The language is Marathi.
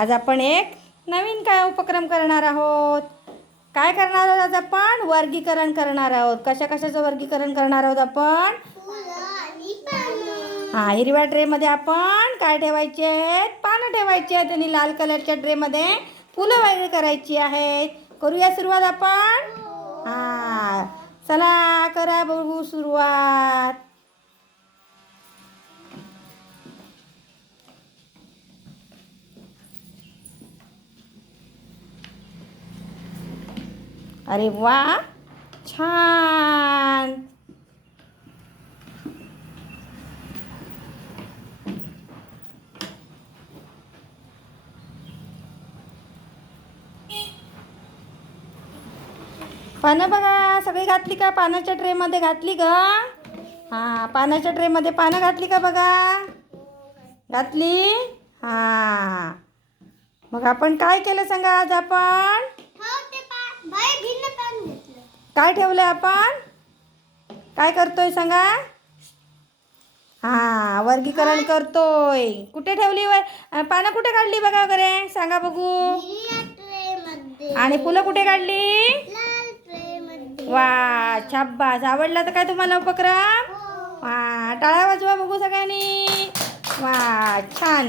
आज आपण एक नवीन काय उपक्रम करणार आहोत. काय करणार आहोत आज आपण? वर्गीकरण करणार आहोत. कशा कशाचं वर्गीकरण करणार आहोत आपण? हिरव्या ट्रेमध्ये आपण काय ठेवायचे आहेत? पानं ठेवायची आहेत आणि लाल कलरच्या ट्रेमध्ये फुलं वेगळी करायची आहेत. करूया सुरुवात आपण. चला करा बघू सुरुवात. अरे वा, छान. पानं बघा, सगळी घातली का? पानाच्या ट्रेमध्ये घातली का? पानाच्या ट्रेमध्ये पानं घातली का बघा? घातली. मग आपण काय केलं सांगा आज आपण? काय ठेवलं आपण? काय करतोय सांगा? वर्गीकरण करतोय. कुठे ठेवली? पानं कुठे काढली बघा वगैरे सांगा बघू. आणि फुलं कुठे काढली? वा, छाब्बास. आवडला तर काय तुम्हाला उपक्रम? टाळ्या वाजवा बघू सगळ्यांनी. वा, छान.